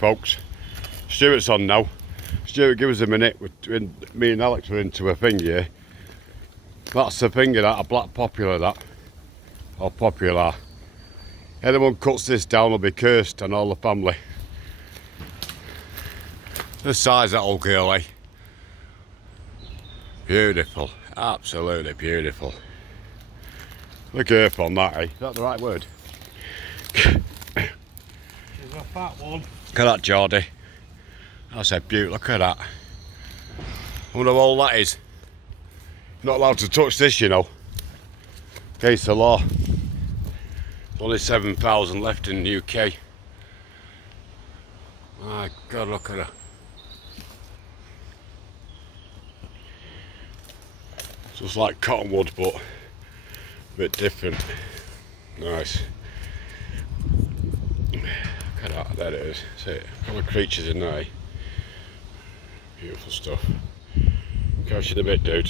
folks. Stuart's on now. Stuart, give us a minute. Me and Alex were into a thing here. That's the finger, that, a black poplar, that. Or popular. Anyone cuts this down will be cursed and all the family. The size of that old girl, eh? Beautiful. Absolutely beautiful. Look careful on that, eh? Is that the right word? She's a fat one. Look at that, Geordie. That's a beaut. Look at that. I wonder how old that is. You're not allowed to touch this, you know. Against the law. There's only 7,000 left in the UK. My God, look at her. Just like cottonwood, but a bit different. Nice. Look at that, there it is. See it? A couple of creatures in there. Beautiful stuff. Catch you in a bit, dude.